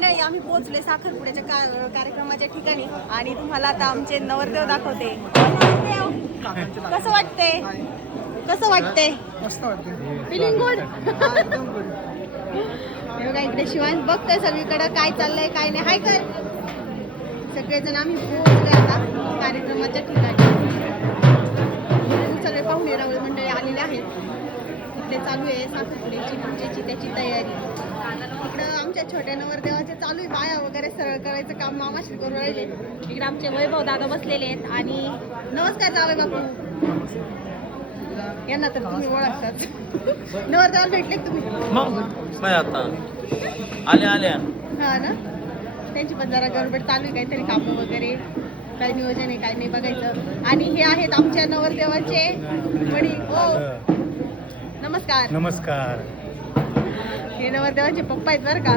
मंडळी आम्ही पोहोचले साखरपुड्याच्या कार्यक्रमाच्या ठिकाणी आणि तुम्हाला आता आमचे नवरदेव दाखवते. नवरदेव कसं वाटते? कसं वाटते? मस्त वाटते. Feeling good. बघा इकडे शिवांश बघतोय सगळीकडे काय चाललंय काय नाही. हाय कर. सगळेजण आम्ही पोहोचलोय आता कार्यक्रमाच्या ठिकाणी. सगळे पाहुणे रावळे मंडळी आलेले आहेत. इकडे चालू आहे साखरपुड्याची पूजेची त्याची तयारी. इकडं आमच्या छोट्या नवरदेवाचे चालू आहे बाया वगैरे सरळ करायचं काम मामाशी करून राहिले. इकडे आमचे वैभव दादा बसलेले आहेत आणि नमस्कार जावई बापू. यांना तर तुम्ही ओळखताच. नवरदेवाला भेटले तुम्ही? मग काय आता आल्या हा ना. त्यांची पण जरा गडबड चालू आहे काहीतरी कामं वगैरे काय नियोजन आहे काय नाही बघायचं. आणि हे आहेत आमच्या नवरदेवाचे वडील. हो नमस्कार. नमस्कार. हे नवरदेवाचे पप्पा आहेत बरं का.